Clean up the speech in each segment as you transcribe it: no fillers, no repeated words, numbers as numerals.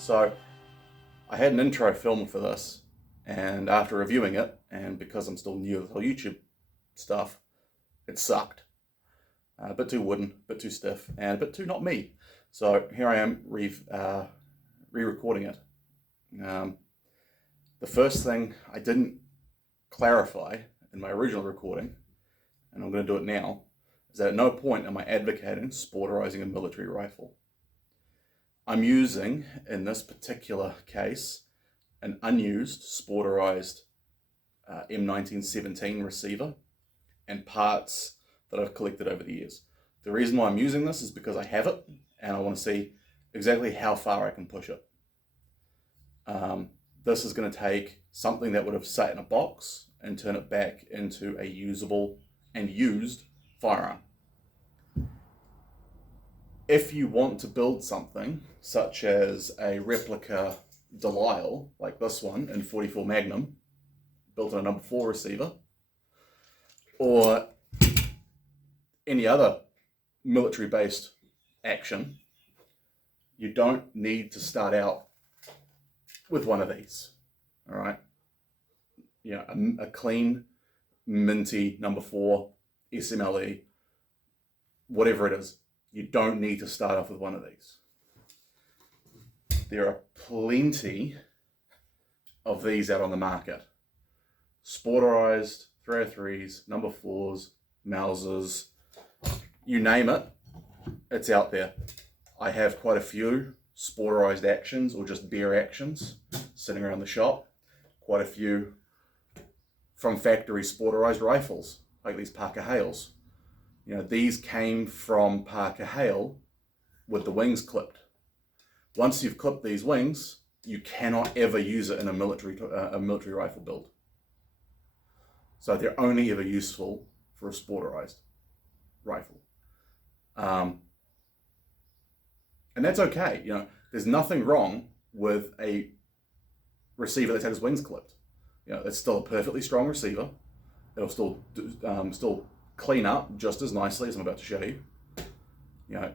So I had an intro filmed for this, and after reviewing it, and because I'm still new to the whole YouTube stuff, it sucked. A bit too wooden, a bit too stiff, and a bit too not me. So here I am re-recording it. The first thing I didn't clarify in my original recording, and I'm going to do it now, is that at no point am I advocating sporterizing a military rifle. I'm using, in this particular case, an unused sporterized M1917 receiver and parts that I've collected over the years. The reason why I'm using this is because I have it and I want to see exactly how far I can push it. This is going to take something that would have sat in a box and turn it back into a usable and used firearm. If you want to build something such as a replica Delisle, like this one in 44 Magnum, built on a number 4 receiver, or any other military-based action, you don't need to start out with one of these, all right? Yeah, a clean, minty number 4 SMLE, whatever it is. You don't need to start off with one of these. There are plenty of these out on the market. Sporterized 303s, number 4s, Mausers, you name it, it's out there. I have quite a few sporterized actions or just bare actions sitting around the shop. Quite a few from factory sporterized rifles, like these Parker Hales. You know, these came from Parker Hale with the wings clipped. Once you've clipped these wings, you cannot ever use it in a military rifle build. So they're only ever useful for a sporterized rifle. And that's okay. You know, there's nothing wrong with a receiver that's had its wings clipped. You know, it's still a perfectly strong receiver. It'll still clean up just as nicely as I'm about to show you. You know,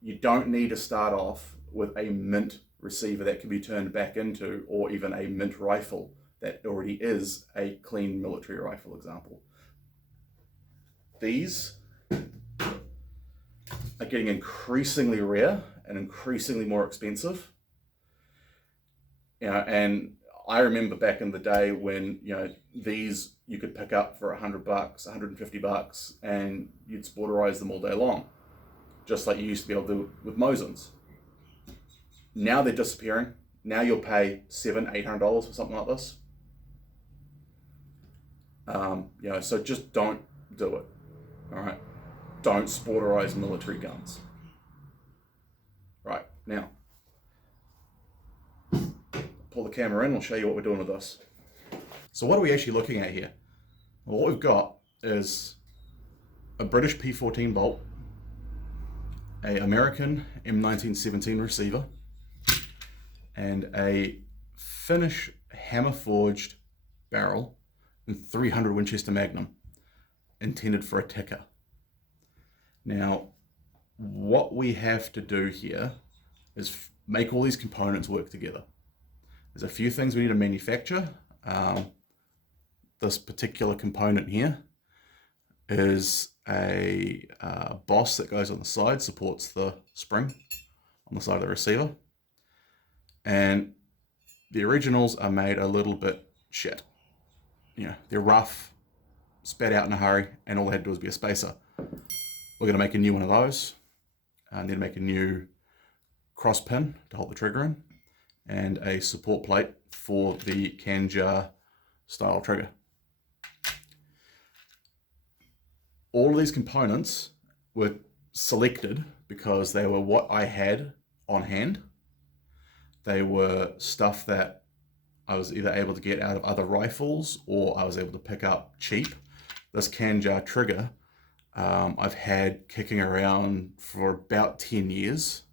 you don't need to start off with a mint receiver that can be turned back into, or even a mint rifle that already is a clean military rifle example. These are getting increasingly rare and increasingly more expensive. You know, and I remember back in the day when, you know, these you could pick up for $100, $150, and you'd sporterize them all day long, just like you used to be able to do with Mosins. Now they're disappearing. Now you'll pay $700, $800 for something like this. You know, so just don't do it. All right, don't sporterize military guns. Right, now pull the camera in. I'll show you what we're doing with this. So what are we actually looking at here? Well, what we've got is a British P14 bolt, a American M1917 receiver, and a Finnish hammer forged barrel in 300 Winchester Magnum, intended for a ticker. Now, what we have to do here is make all these components work together. There's a few things we need to manufacture. This particular component here is a boss that goes on the side, supports the spring on the side of the receiver. And the originals are made a little bit shit. You know, they're rough, spat out in a hurry, and all they had to do was be a spacer. We're going to make a new one of those, and then make a new cross pin to hold the trigger in, and a support plate for the Kanja style trigger. All of these components were selected because they were what I had on hand. They were stuff that I was either able to get out of other rifles or I was able to pick up cheap. This Kanja trigger I've had kicking around for about 10 years,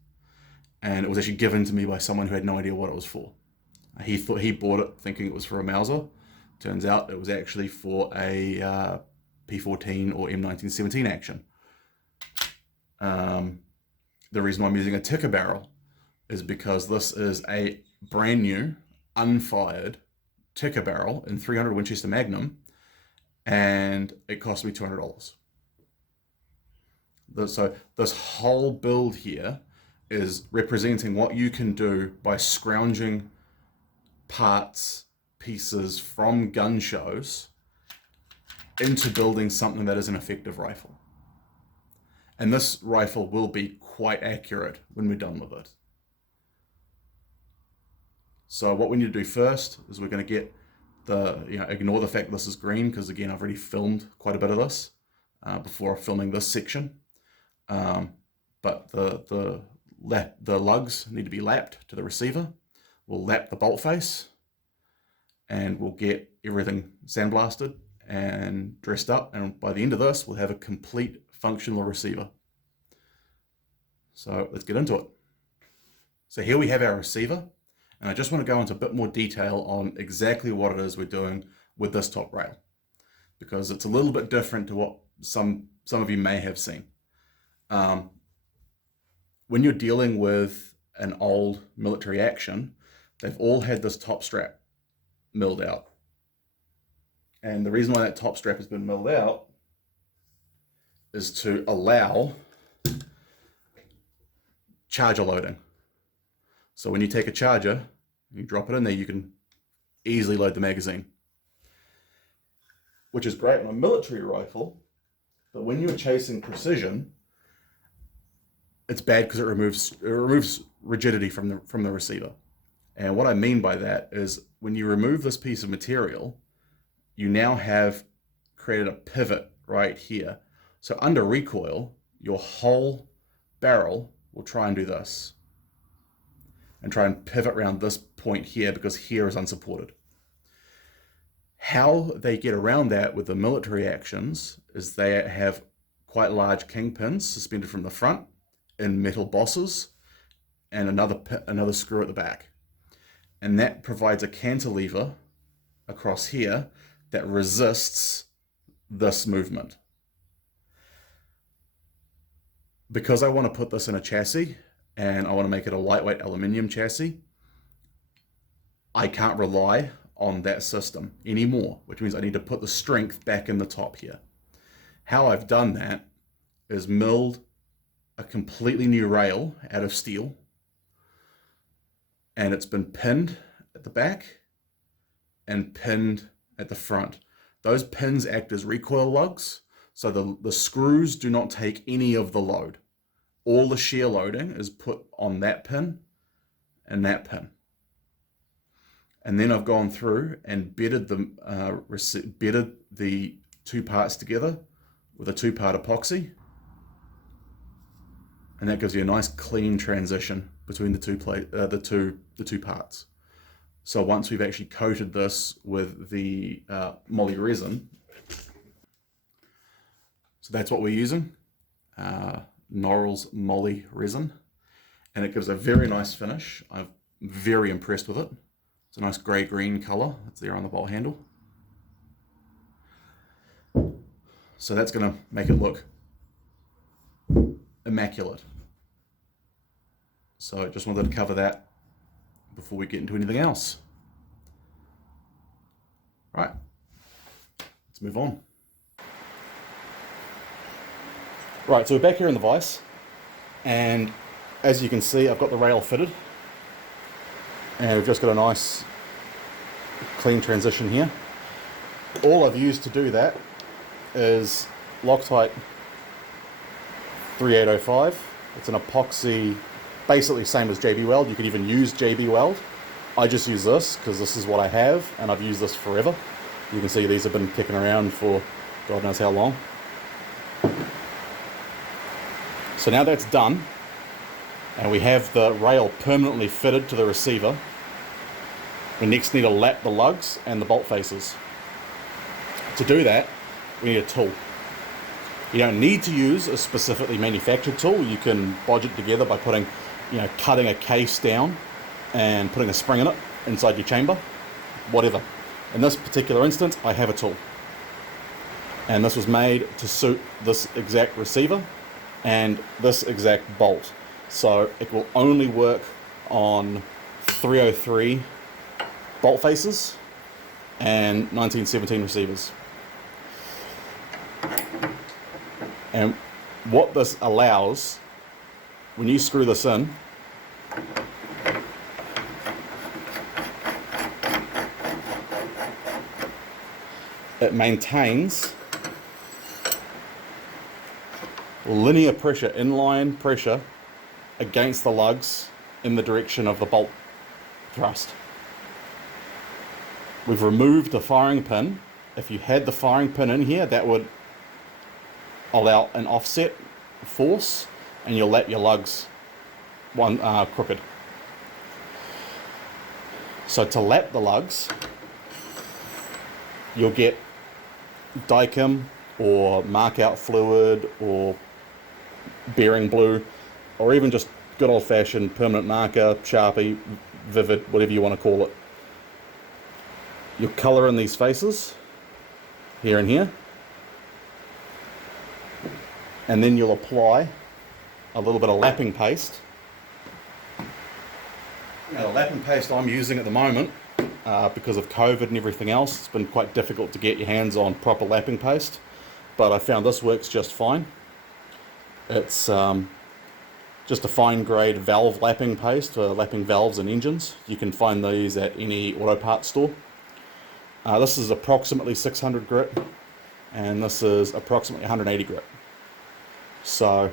and it was actually given to me by someone who had no idea what it was for. He thought he bought it thinking it was for a Mauser. Turns out it was actually for a P14 or M1917 action. The reason why I'm using a ticker barrel is because this is a brand new, unfired ticker barrel in 300 Winchester Magnum, and it cost me $200. So this whole build here is representing what you can do by scrounging parts, pieces from gun shows into building something that is an effective rifle. And this rifle will be quite accurate when we're done with it. So what we need to do first is we're going to get ignore the fact this is green, because again, I've already filmed quite a bit of this before filming this section. But the lugs need to be lapped to the receiver. We'll lap the bolt face, and we'll get everything sandblasted and dressed up. And by the end of this, we'll have a complete functional receiver. So let's get into it. So here we have our receiver, and I just want to go into a bit more detail on exactly what it is we're doing with this top rail, because it's a little bit different to what some of you may have seen. When you're dealing with an old military action, they've all had this top strap milled out. And the reason why that top strap has been milled out is to allow charger loading. So when you take a charger, you drop it in there, you can easily load the magazine, which is great on a military rifle. But when you're chasing precision, it's bad because it removes rigidity from the receiver. And what I mean by that is when you remove this piece of material, you now have created a pivot right here. So under recoil, your whole barrel will try and do this and try and pivot around this point here, because here is unsupported. How they get around that with the military actions is they have quite large kingpins suspended from the front in metal bosses, and another screw at the back. And that provides a cantilever across here that resists this movement. Because I want to put this in a chassis, and I want to make it a lightweight aluminium chassis, I can't rely on that system anymore, which means I need to put the strength back in the top here. How I've done that is milled a completely new rail out of steel, and it's been pinned at the back and pinned at the front. Those pins act as recoil lugs, so the screws do not take any of the load. All the shear loading is put on that pin and that pin. And then I've gone through and bedded the two parts together with a 2-part epoxy. And that gives you a nice clean transition between the two parts. So once we've actually coated this with the moly resin, so that's what we're using, Norrell's moly resin, and it gives a very nice finish. I'm very impressed with it. It's a nice grey-green color. It's there on the bolt handle. So that's going to make it look immaculate. So I just wanted to cover that before we get into anything else. Right, let's move on. Right, so we're back here in the vise, and as you can see, I've got the rail fitted, and we've just got a nice clean transition here. All I've used to do that is Loctite 3805. It's an epoxy, basically same as JB Weld. You could even use JB Weld. I just use this because this is what I have, and I've used this forever. You can see these have been kicking around for God knows how long. So now that's done, and we have the rail permanently fitted to the receiver, we next need to lap the lugs and the bolt faces. To do that, we need a tool. You don't need to use a specifically manufactured tool. You can bodge it together by putting, cutting a case down and putting a spring in it inside your chamber, whatever. In this particular instance, I have a tool. And this was made to suit this exact receiver and this exact bolt. So it will only work on 303 bolt faces and 1917 receivers. And what this allows, when you screw this in, it maintains linear pressure, inline pressure against the lugs in the direction of the bolt thrust. We've removed the firing pin. If you had the firing pin in here, that would allow an offset force and you'll lap your lugs crooked. So to lap the lugs, you'll get Dicam or mark out fluid or bearing blue, or even just good old-fashioned permanent marker, Sharpie, Vivid, whatever you want to call it. You'll colour in these faces, here and here, and then you'll apply a little bit of lapping paste. Now the lapping paste I'm using at the moment, because of COVID and everything else, it's been quite difficult to get your hands on proper lapping paste, but I found this works just fine. It's just a fine grade valve lapping paste for lapping valves and engines. You can find these at any auto parts store. This is approximately 600 grit and this is approximately 180 grit. So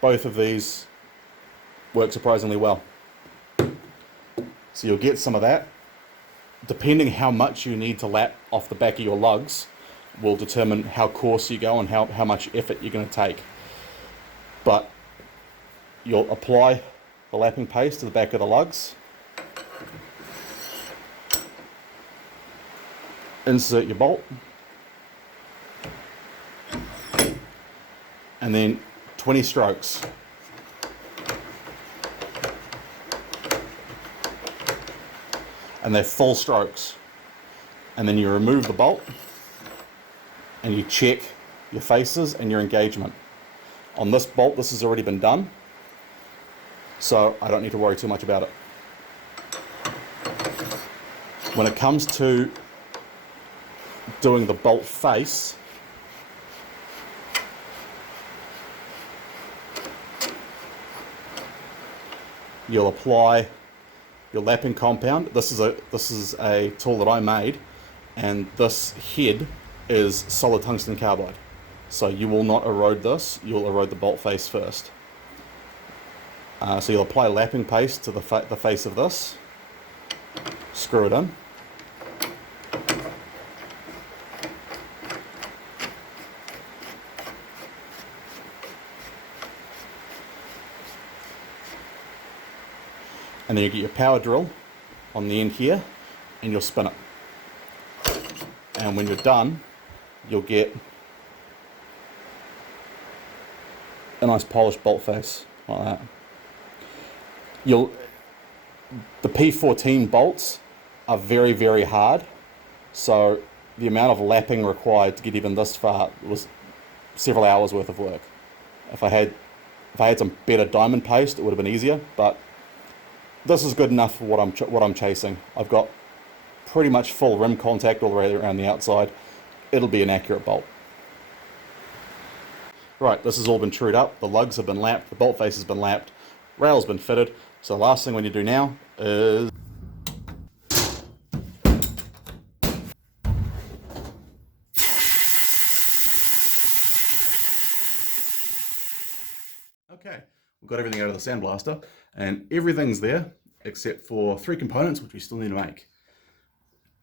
both of these work surprisingly well. So you'll get some of that. Depending how much you need to lap off the back of your lugs will determine how coarse you go and how much effort you're going to take. But you'll apply the lapping paste to the back of the lugs, insert your bolt, and then 20 strokes. And they're full strokes. And then you remove the bolt and you check your faces and your engagement. On this bolt, this has already been done, so I don't need to worry too much about it. When it comes to doing the bolt face, you'll apply your lapping compound. This is a tool that I made, and this head is solid tungsten carbide. So you will not erode this, you'll erode the bolt face first. So you'll apply lapping paste to the face of this, screw it in, and then you get your power drill on the end here and you'll spin it. And when you're done, you'll get a nice polished bolt face like that. The P14 bolts are very, very hard, so the amount of lapping required to get even this far was several hours worth of work. If I had some better diamond paste, it would have been easier, but this is good enough for what I'm chasing. I've got pretty much full rim contact all the way around the outside. It'll be an accurate bolt. Right, this has all been trued up. The lugs have been lapped, the bolt face has been lapped, rail's been fitted. So the last thing we need to do now is okay, we've got everything out of the sandblaster and everything's there except for 3 components which we still need to make.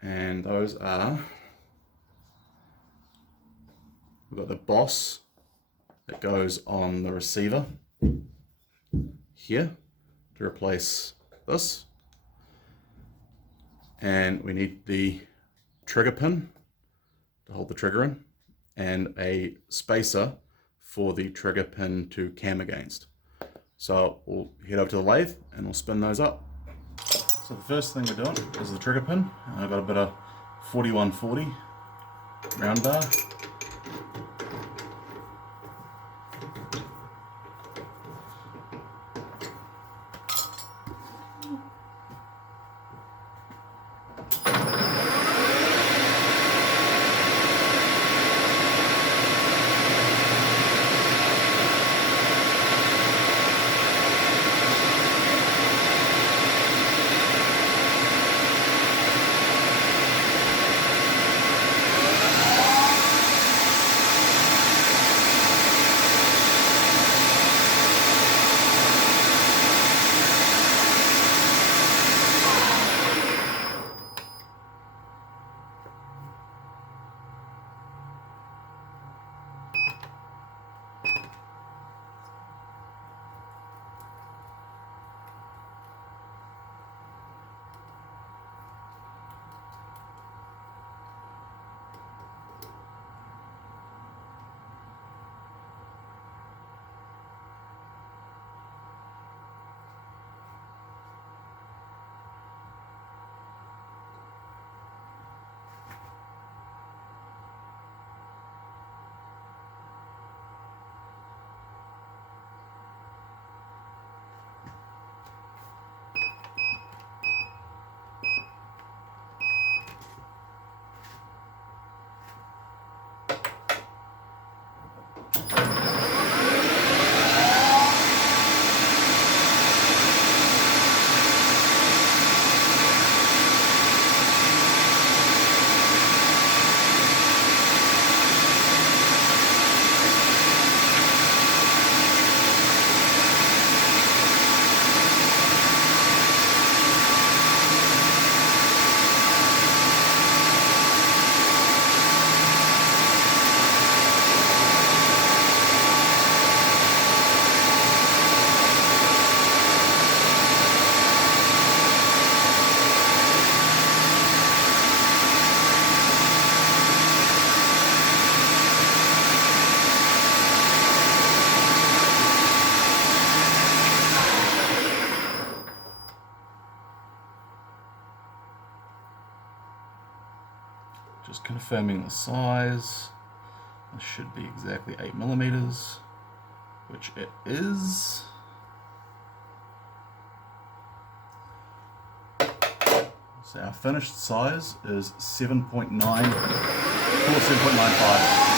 And those are, we've got the boss that goes on the receiver here to replace this, and we need the trigger pin to hold the trigger in and a spacer for the trigger pin to cam against. So we'll head over to the lathe and we'll spin those up. So the first thing we're doing is the trigger pin. I've got a bit of 4140 round bar. Just confirming the size. This should be exactly 8mm, which it is. So our finished size is 7.9 or 7.95.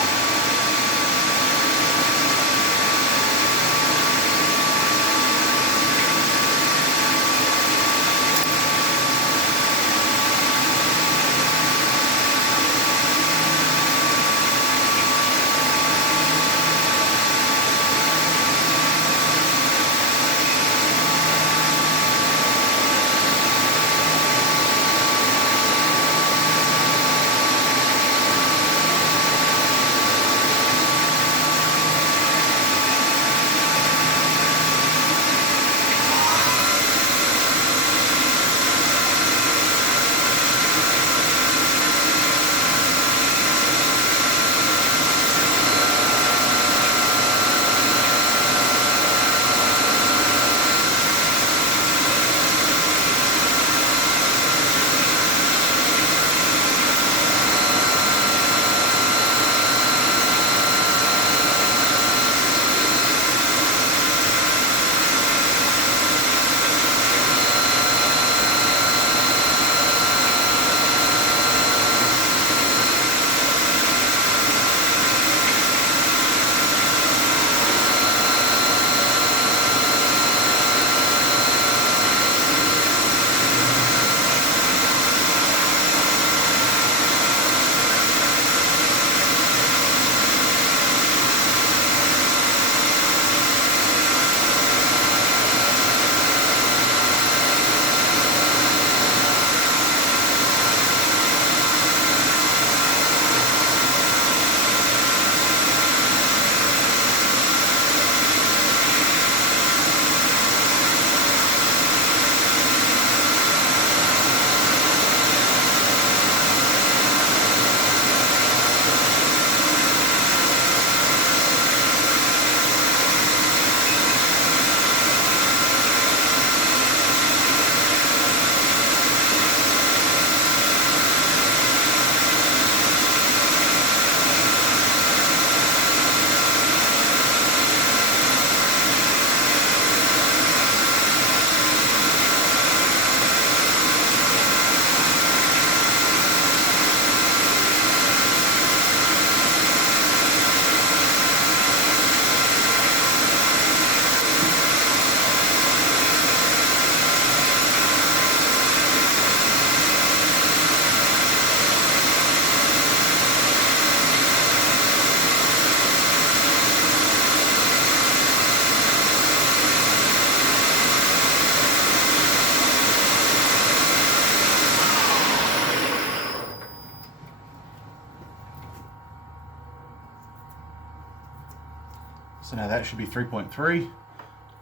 So now that should be 3.3. It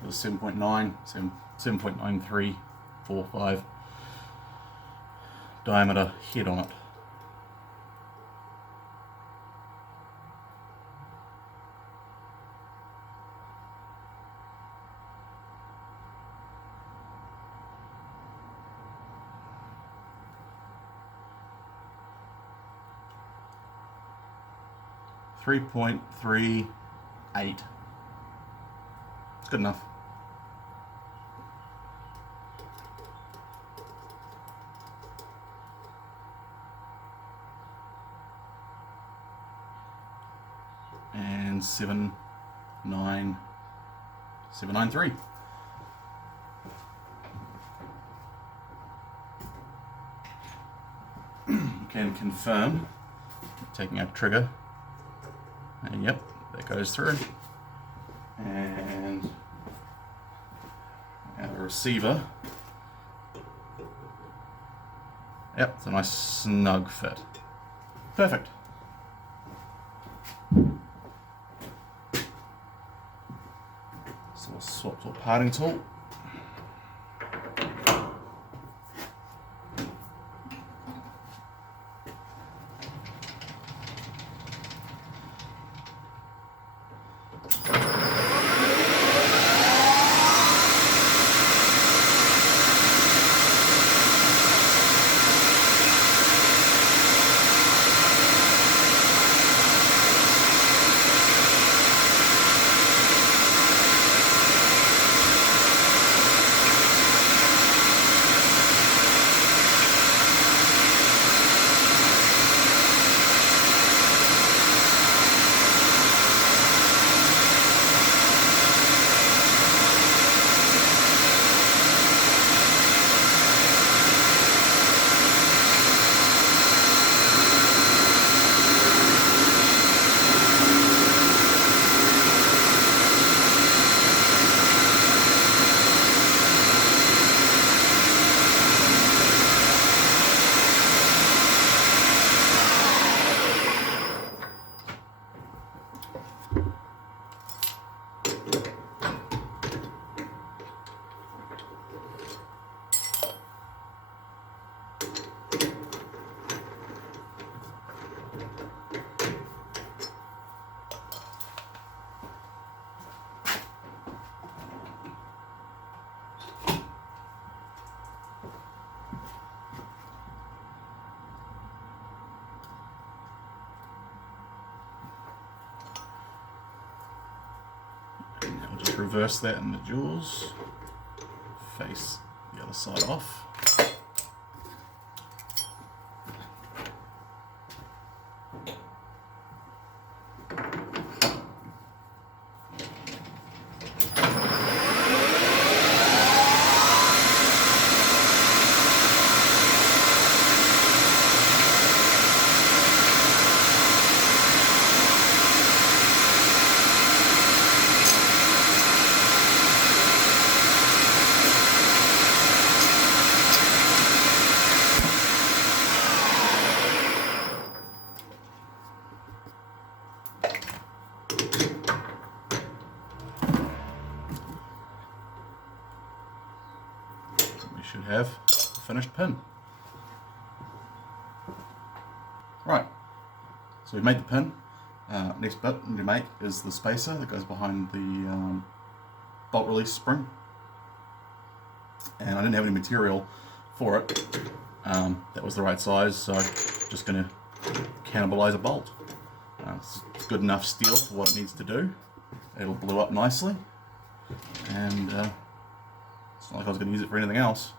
was 7.9, 7.9345 diameter head on it. .38. It's good enough. And 79793. Can confirm, taking our trigger, and yep, that goes through. And our receiver, yep, it's a nice snug fit. Perfect. So we'll swap to a parting tool. reverse that in the jaws. Face the other side off. Should have a finished pin. Right, so we've made the pin. Next bit to make is the spacer that goes behind the bolt release spring. And I didn't have any material for it that was the right size, so just going to cannibalize a bolt. It's good enough steel for what it needs to do. It'll glue up nicely, and it's not like I was going to use it for anything else.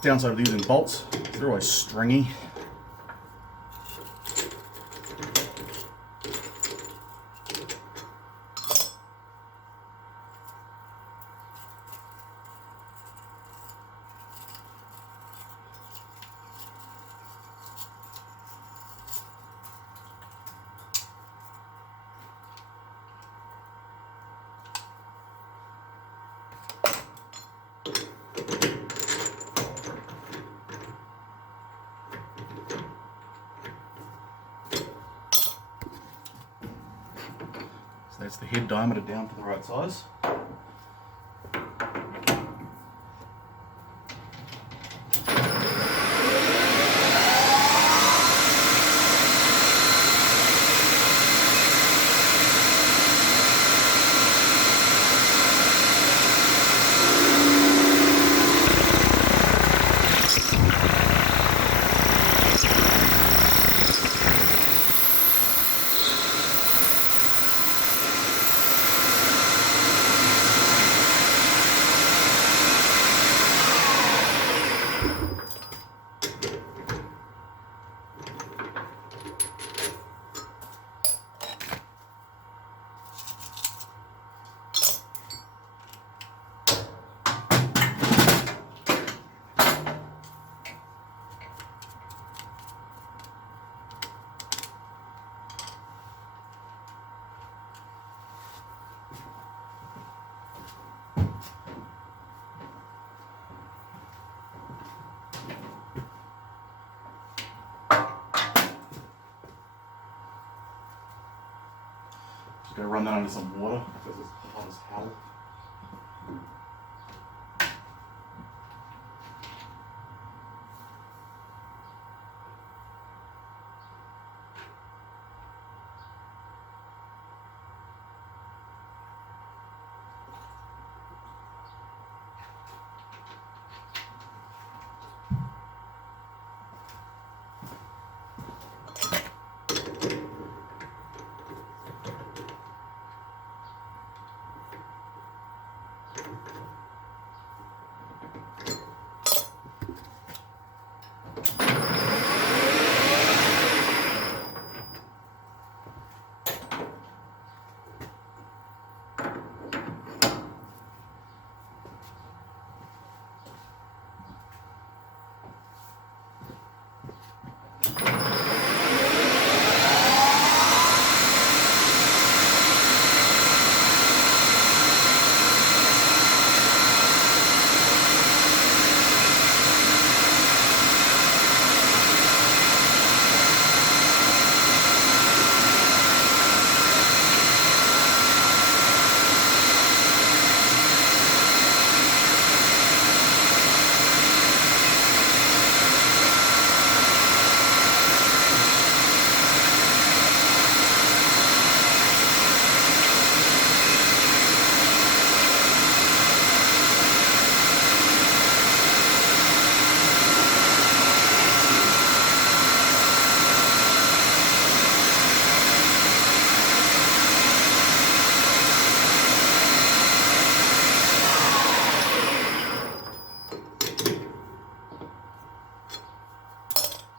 Downside of using bolts, they're always stringy. That's the head diameter down to the right size. Gonna run that under some water because it's hot as hell.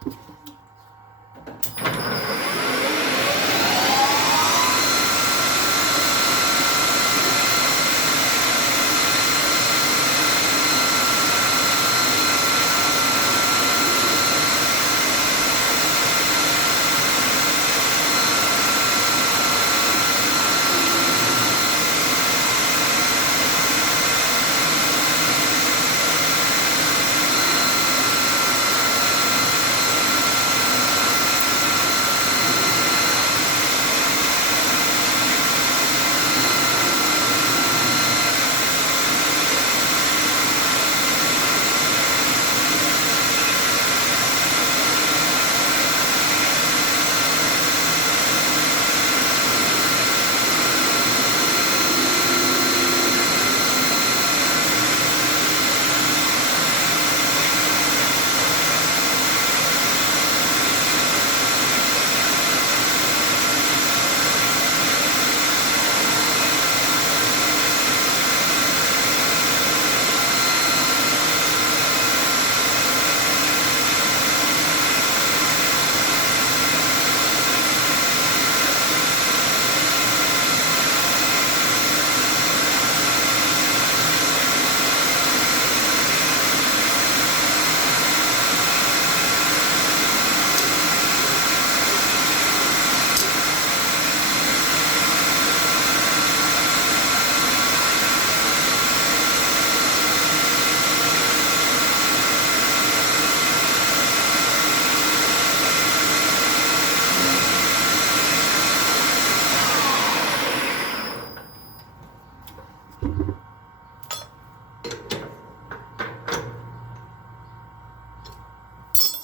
It's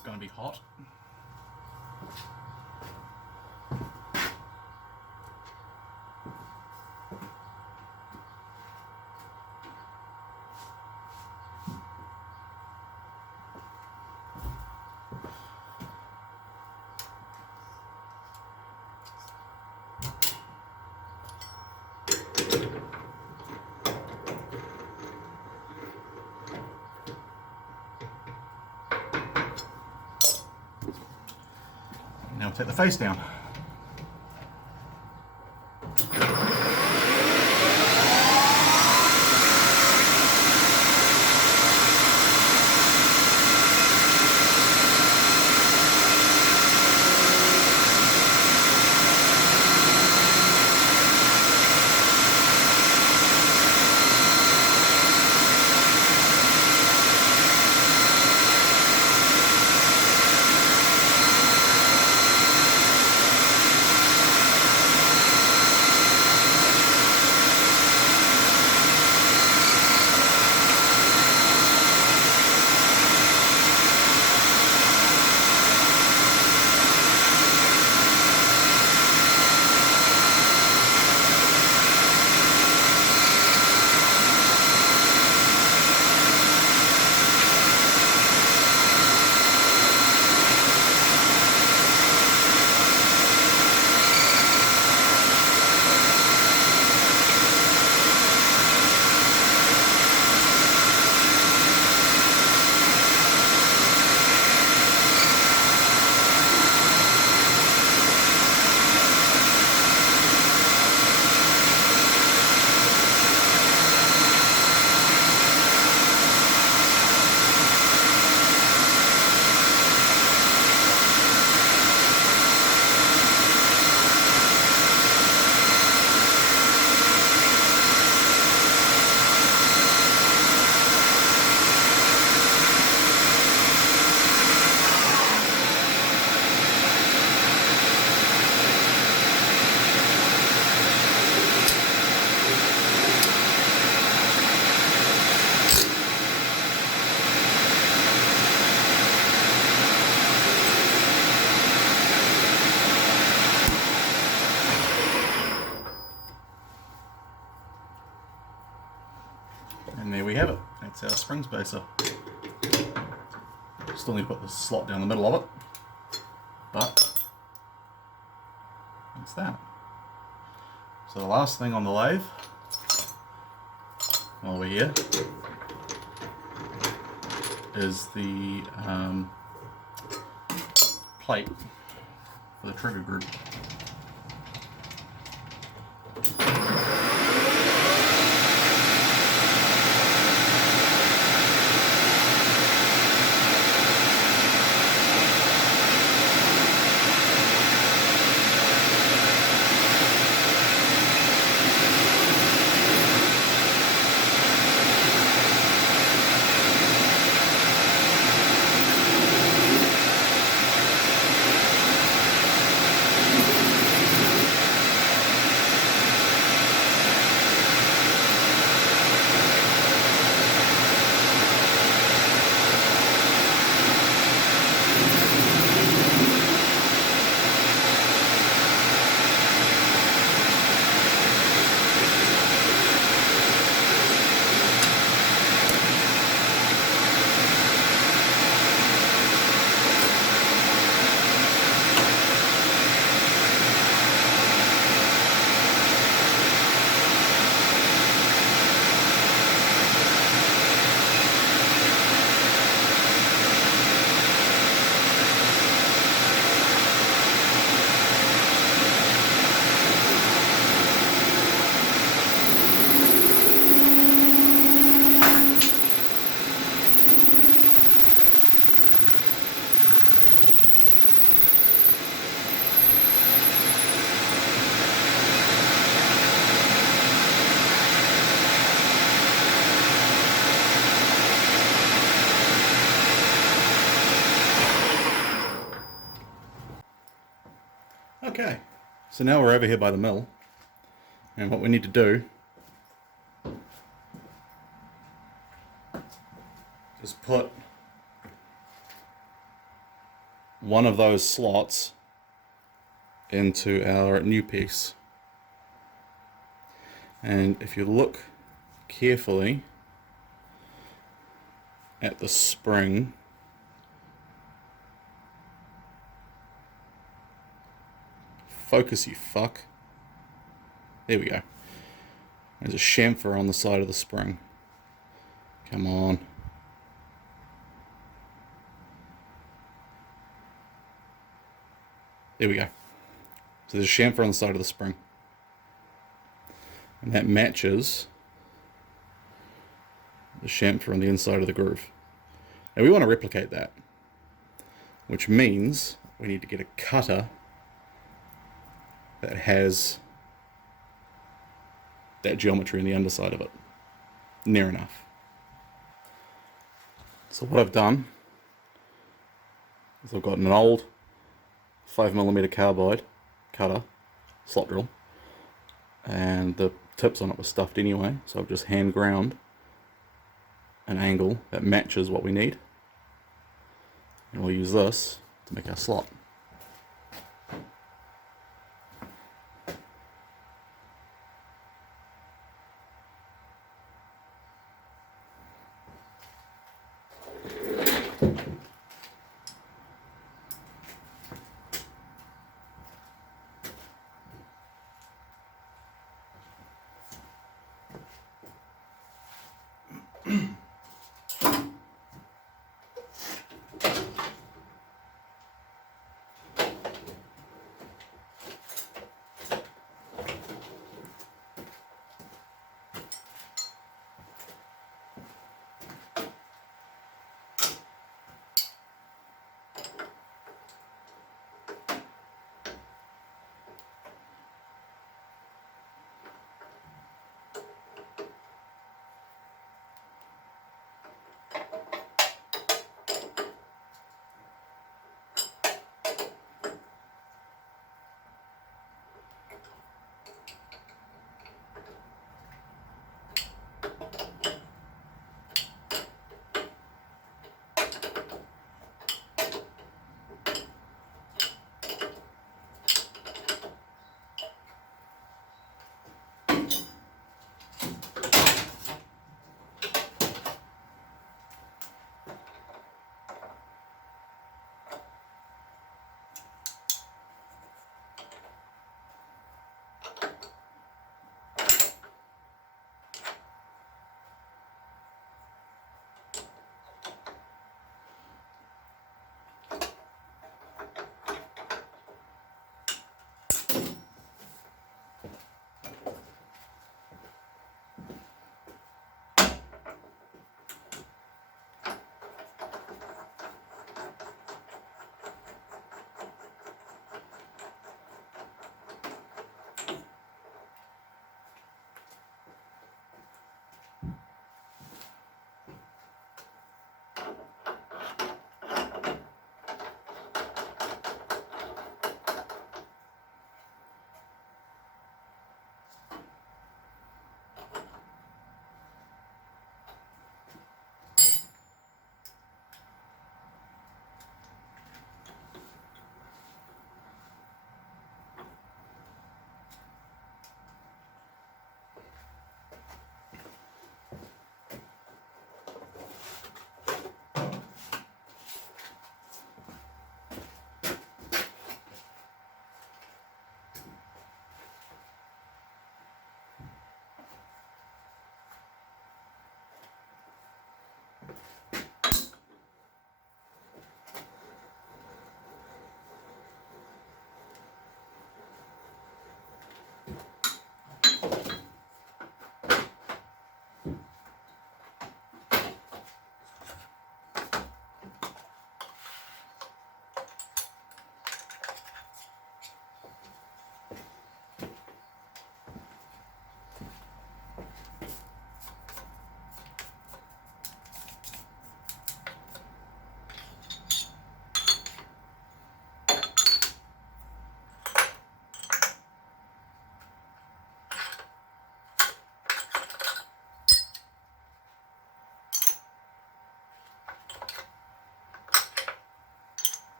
going to be hot. Now take the face down. And there we have it. That's our spring spacer. Still need to put the slot down the middle of it, but that's that. So the last thing on the lathe while we're here plate for the trigger group. Okay, so now we're over here by the mill, and what we need to do is put one of those slots into our new piece. And if you look carefully at the spring, focus, you fuck. There we go. There's a chamfer on the side of the spring. Come on. There we go. So there's a chamfer on the side of the spring. And that matches the chamfer on the inside of the groove. Now we want to replicate that, which means we need to get a cutter that has that geometry in the underside of it, near enough. So what I've done is I've got an old 5mm carbide cutter, slot drill, and the tips on it were stuffed anyway, so I've just hand ground an angle that matches what we need, and we'll use this to make our slot.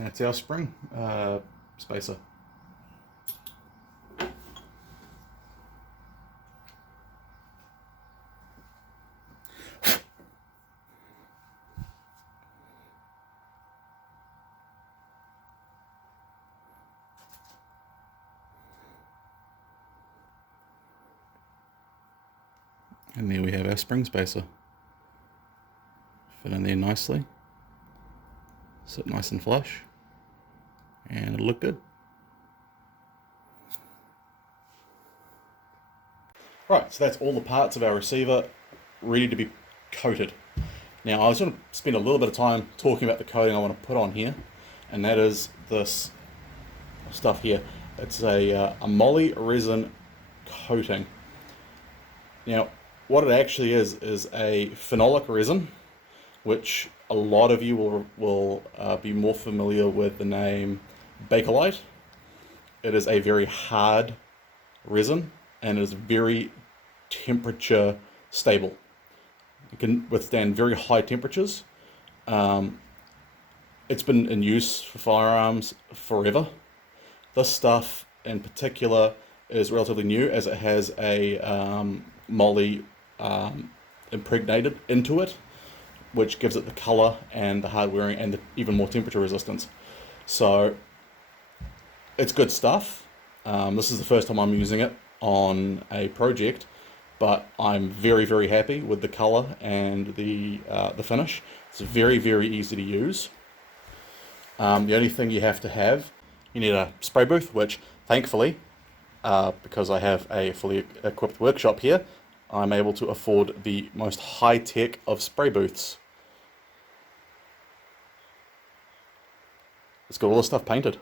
And that's our spring spacer. And there we have our spring spacer. Fit in there nicely. Sit nice and flush. And it'll look good. Right, so that's all the parts of our receiver ready to be coated. Now I was going to spend a little bit of time talking about the coating I want to put on here, and that is this stuff here. It's a moly resin coating. Now what it actually is a phenolic resin, which a lot of you will be more familiar with the name Bakelite. It is a very hard resin and is very temperature stable. It can withstand very high temperatures. It's been in use for firearms forever. This stuff in particular is relatively new, as it has a moly impregnated into it, which gives it the color and the hard wearing and even more temperature resistance. So it's good stuff. This is the first time I'm using it on a project, but I'm very, very happy with the color and the finish. It's very, very easy to use. The only thing you have to have, you need a spray booth, which thankfully, because I have a fully equipped workshop here, I'm able to afford the most high-tech of spray booths. It's got all the stuff painted.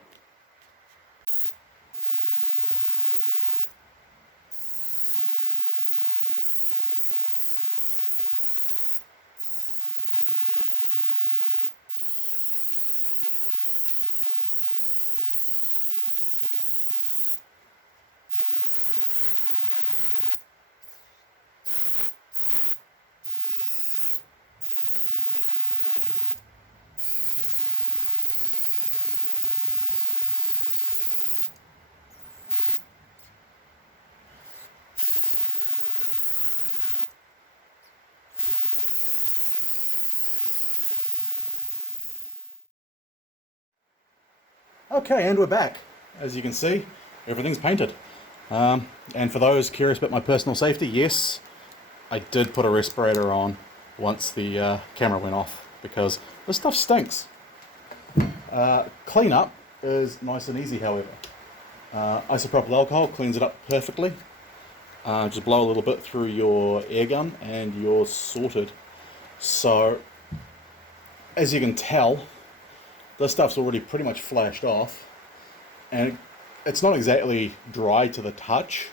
Okay, and we're back. As you can see, everything's painted. And for those curious about my personal safety, yes, I did put a respirator on once the camera went off, because this stuff stinks. Clean up is nice and easy, however. Isopropyl alcohol cleans it up perfectly. Just blow a little bit through your air gun and you're sorted. So, as you can tell, this stuff's already pretty much flashed off, and it's not exactly dry to the touch,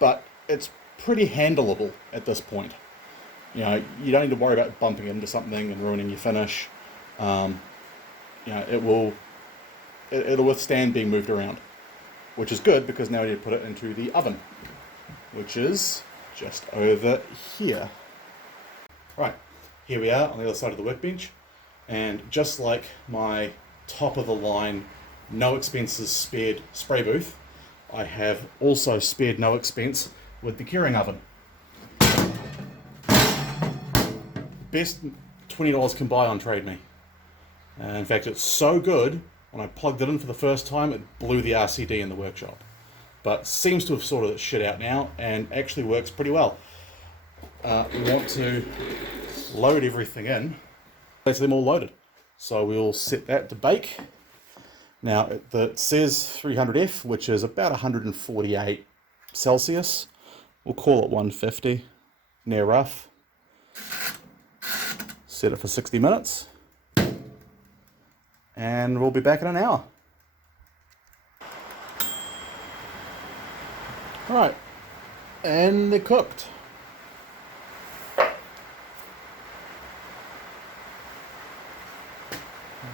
but it's pretty handleable at this point. You know, you don't need to worry about bumping into something and ruining your finish. You know, it'll withstand being moved around, which is good, because now we need to put it into the oven, which is just over here. Right, here we are on the other side of the workbench. And just like my top of the line, no expenses spared spray booth, I have also spared no expense with the curing oven. Best $20 can buy on Trade Me. In fact, it's so good, when I plugged it in for the first time, it blew the RCD in the workshop. But seems to have sorted its shit out now and actually works pretty well. We want to load everything in. Place them all loaded. So we'll set that to bake. Now it says 300F, which is about 148 Celsius. We'll call it 150, near rough. Set it for 60 minutes. And we'll be back in an hour. Alright, and they're cooked.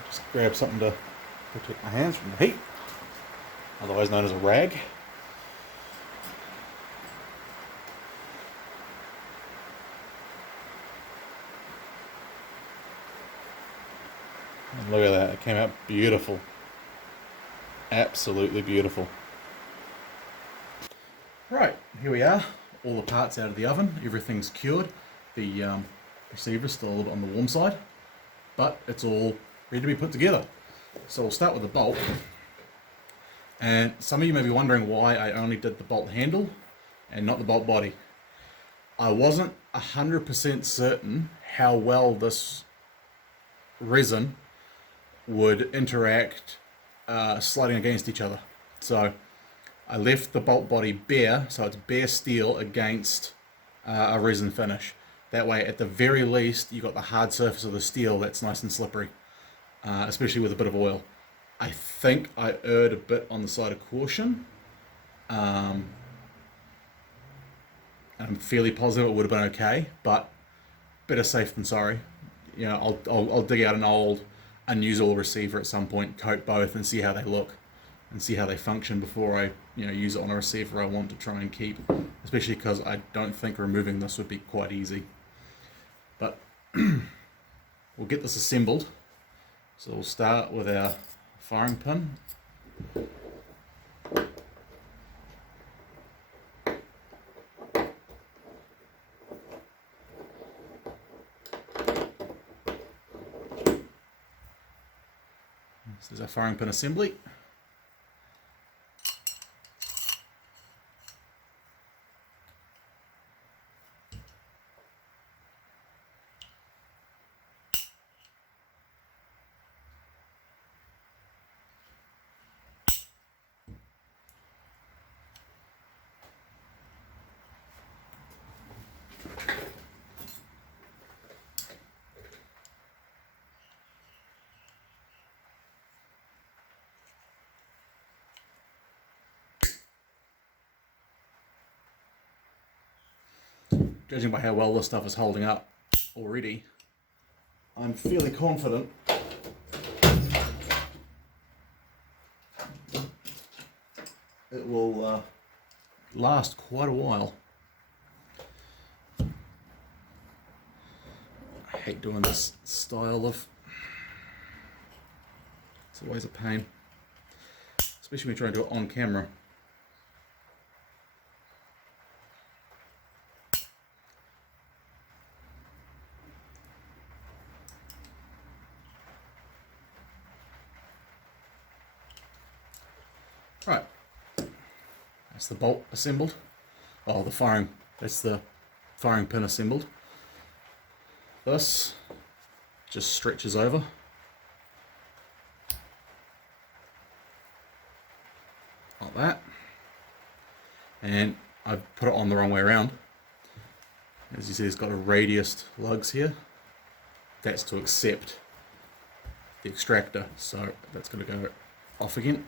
Just grab something to protect my hands from the heat, otherwise known as a rag. And look at that, it came out beautiful. Absolutely beautiful. Right, here we are. All the parts out of the oven, everything's cured. The receiver's still a little bit on the warm side, but it's all ready to be put together. So we'll start with the bolt. And some of you may be wondering why I only did the bolt handle and not the bolt body. I wasn't 100% certain how well this resin would interact sliding against each other. So I left the bolt body bare, so it's bare steel against a resin finish. That way, at the very least, you've got the hard surface of the steel that's nice and slippery, especially with a bit of oil. I think I erred a bit on the side of caution. I'm fairly positive it would have been okay, but better safe than sorry. You know, I'll dig out an old unusable receiver at some point, coat both, and see how they look, and see how they function before I use it on a receiver I want to try and keep. Especially because I don't think removing this would be quite easy. But we'll get this assembled. So we'll start with our firing pin. This is our firing pin assembly. Judging by how well this stuff is holding up already, I'm fairly confident it will last quite a while. I hate doing this style of, it's always a pain, especially when you try and do it on camera. Right, that's the bolt assembled. Oh, that's the firing pin assembled. This just stretches over. Like that. And I've put it on the wrong way around. As you see, it's got a radiused lugs here. That's to accept the extractor, so that's going to go off again.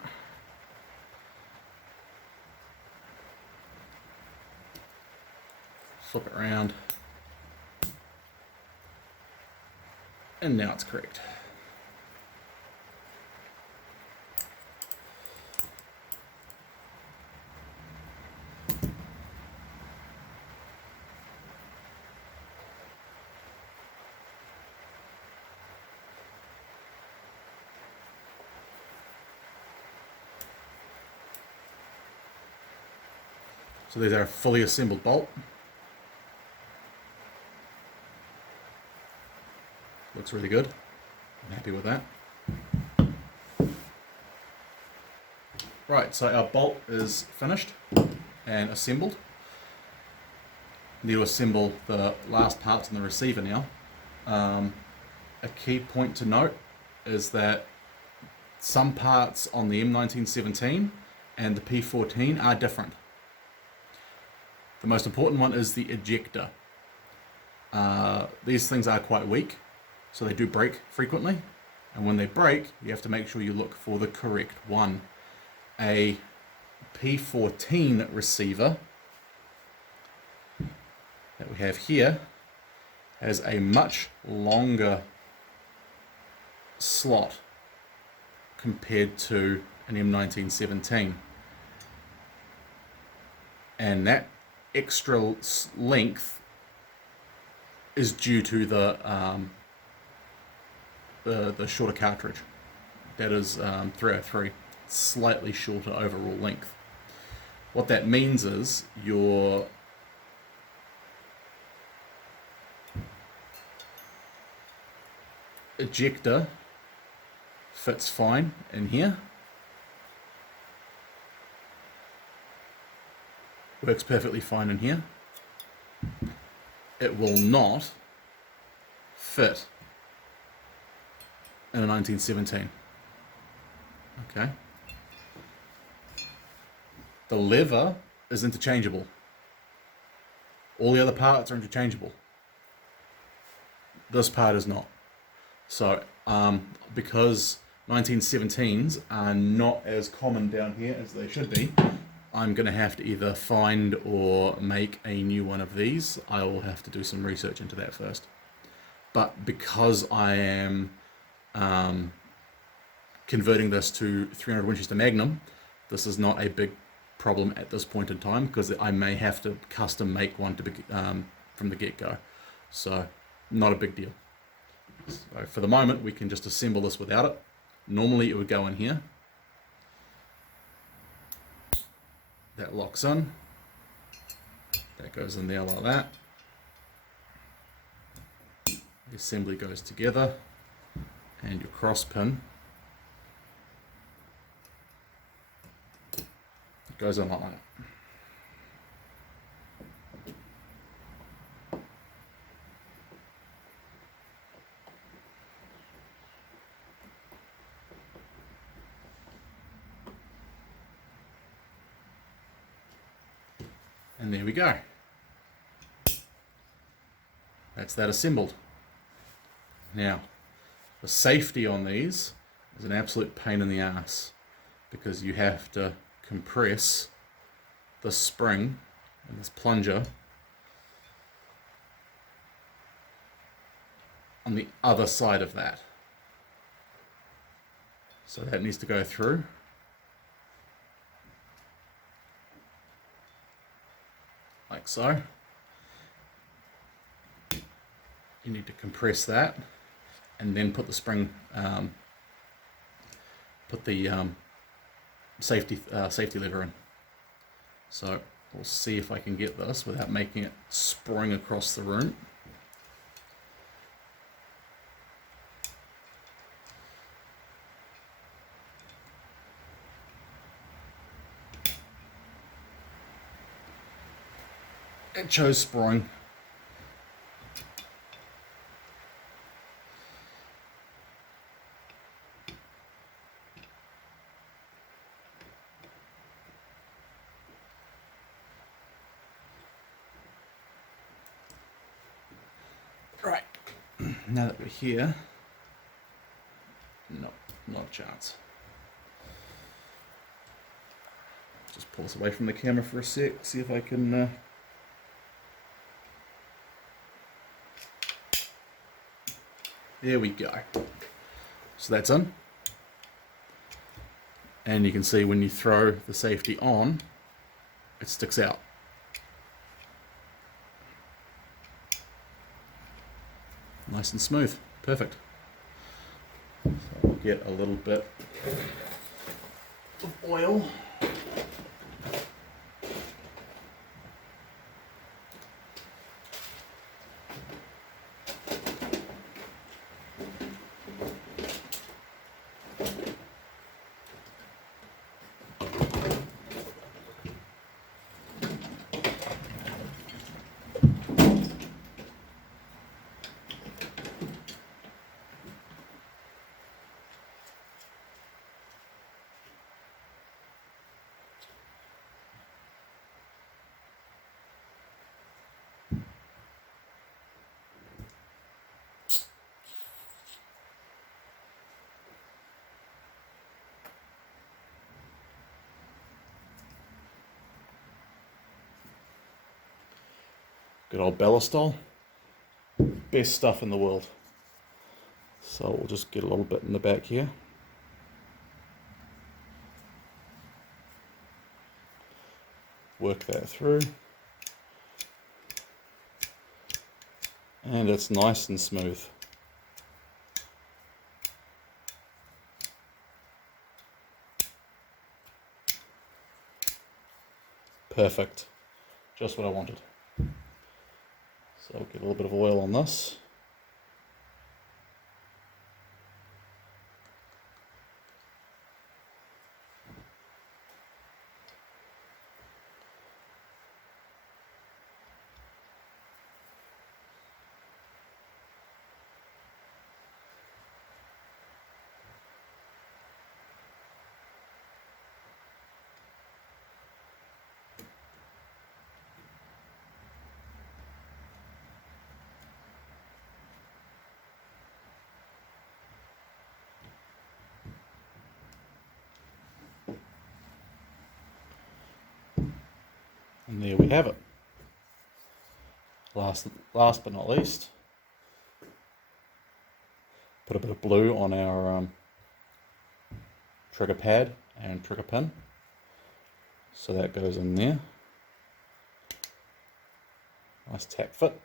Flip it around, and now it's correct. So there's our fully assembled bolt. Looks really good. I'm happy with that. Right, so our bolt is finished and assembled. Need to assemble the last parts in the receiver now. A key point to note is that some parts on the M1917 and the P14 are different. The most important one is the ejector. These things are quite weak, so they do break frequently, and when they break, you have to make sure you look for the correct one. A P14 receiver that we have here has a much longer slot compared to an M1917, and that extra length is due to the the shorter cartridge. That is 303, slightly shorter overall length. What that means is your ejector fits fine in here. Works perfectly fine in here. It will not fit in a 1917. Okay. The lever is interchangeable. All the other parts are interchangeable. This part is not. So, because 1917s are not as common down here as they should be, I'm going to have to either find or make a new one of these. I will have to do some research into that first. But because I am converting this to 300 Winchester Magnum, this is not a big problem at this point in time, because I may have to custom make one to from the get-go. So, not a big deal. So for the moment, we can just assemble this without it. Normally, it would go in here. That locks in. That goes in there like that. The assembly goes together, and your cross pin goes in like that. And there we go. That's that assembled. Now, the safety on these is an absolute pain in the ass, because you have to compress the spring and this plunger on the other side of that. So that needs to go through. Like so. You need to compress that, and then put the spring, put the safety lever in. So we'll see if I can get this without making it spring across the room. It chose spring. Right, now that we're here, no, not a chance. Just pull this away from the camera for a sec, see if I can there we go. So that's in. And you can see when you throw the safety on, it sticks out. Nice and smooth. Perfect. So I'll get a little bit of oil. Good old Ballistol. Best stuff in the world. So we'll just get a little bit in the back here. Work that through. And it's nice and smooth. Perfect. Just what I wanted. So I'll get a little bit of oil on this. And there we have it. Last but not least, put a bit of blue on our trigger pad and trigger pin. So that goes in there. Nice tap fit.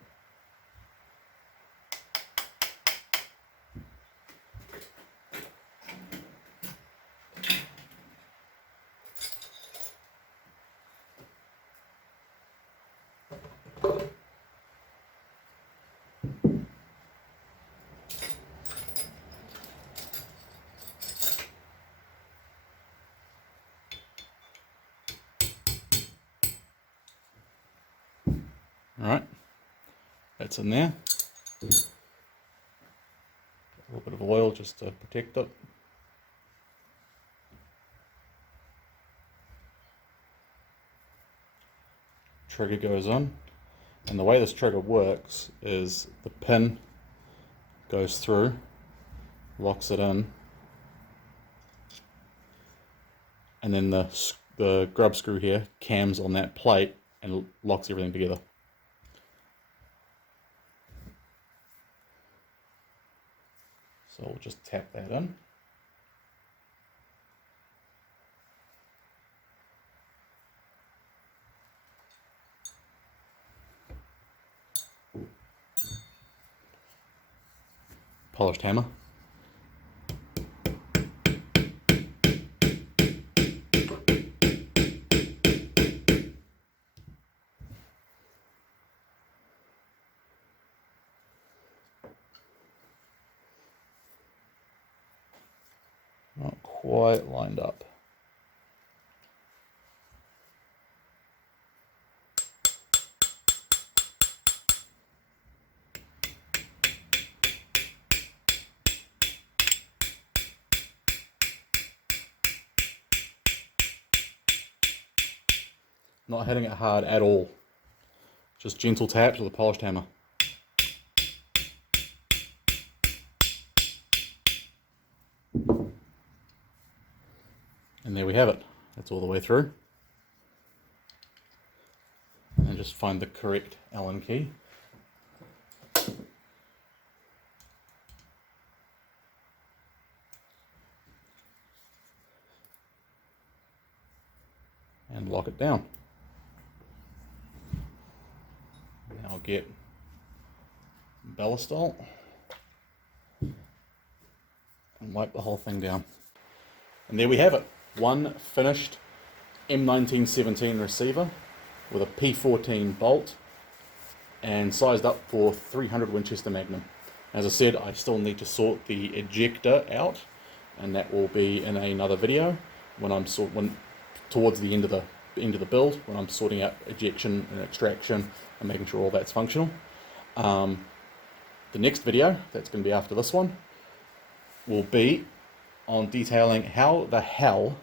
Alright, that's in there. A little bit of oil just to protect it. Trigger goes on, and the way this trigger works is the pin goes through, locks it in, and then the grub screw here cams on that plate and locks everything together. So we'll just tap that in. Polished hammer. Not quite lined up. Not hitting it hard at all. Just gentle taps with a polished hammer. And there we have it. That's all the way through. And just find the correct Allen key. And lock it down. Now I'll get Ballistol and wipe the whole thing down. And there we have it. One finished M1917 receiver with a P14 bolt and sized up for 300 Winchester Magnum. As I said, I still need to sort the ejector out, and that will be in another video when towards the end of the build, when I'm sorting out ejection and extraction and making sure all that's functional. The next video, that's going to be after this one, will be on detailing how the hell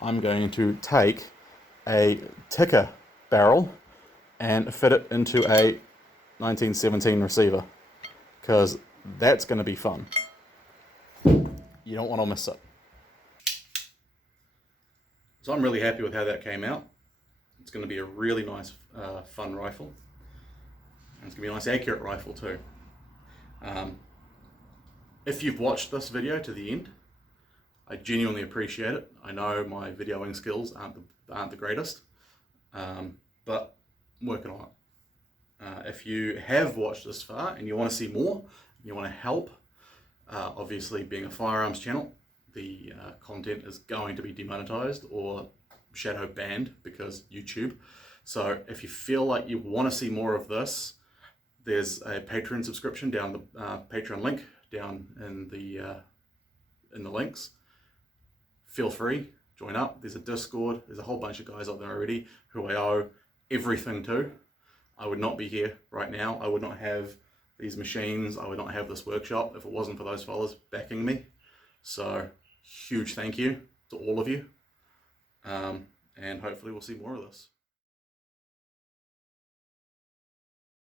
I'm going to take a ticker barrel and fit it into a 1917 receiver, because that's going to be fun. You don't want to miss it. So I'm really happy with how that came out. It's going to be a really nice fun rifle, and it's going to be a nice accurate rifle too. If you've watched this video to the end, I genuinely appreciate it. I know my videoing skills aren't the greatest, but I'm working on it. If you have watched this far and you want to see more, you want to help, obviously being a firearms channel, the content is going to be demonetized or shadow banned because YouTube. So if you feel like you want to see more of this, there's a Patreon subscription down the Patreon link down in the links. Feel free, join up. There's a Discord. There's a whole bunch of guys up there already who I owe everything to. I would not be here right now. I would not have these machines. I would not have this workshop if it wasn't for those fellas backing me. So huge thank you to all of you. And hopefully we'll see more of this.